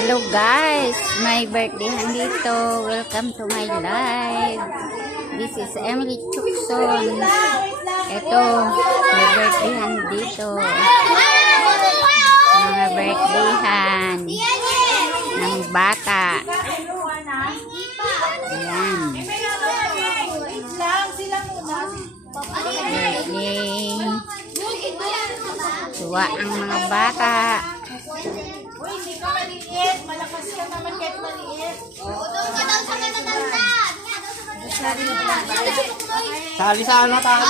Hello guys, my birthday dito. Welcome to my live. This is Emily Chukson. Ito, may birthday dito. Mga birthday ng bata. Ayan. Birthday. Tuwa ang mga bata. Uy, hindi ka maliit. Malakas ka naman kahit maliit. Oo, doon ka daw sa matatanda. Sali sa ano tayo?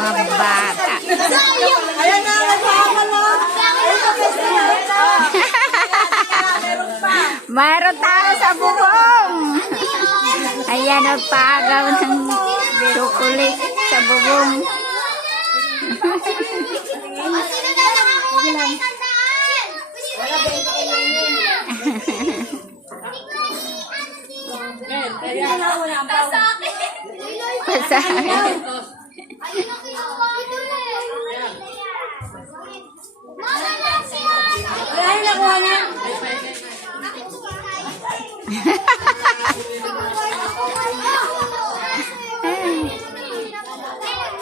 Mga bata. Ayan na, nagpapakalong. Mayroon tayo sa bubong. Ayan, nagpagaw ng chocolate sa bubong. Pasahin.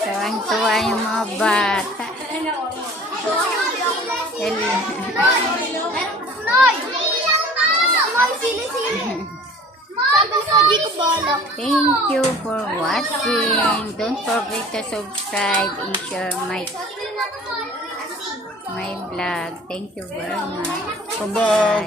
Tuwang-tuwa yung mga bata. Thank you for watching. Don't forget to subscribe and share my vlog. Thank you very much. Bye.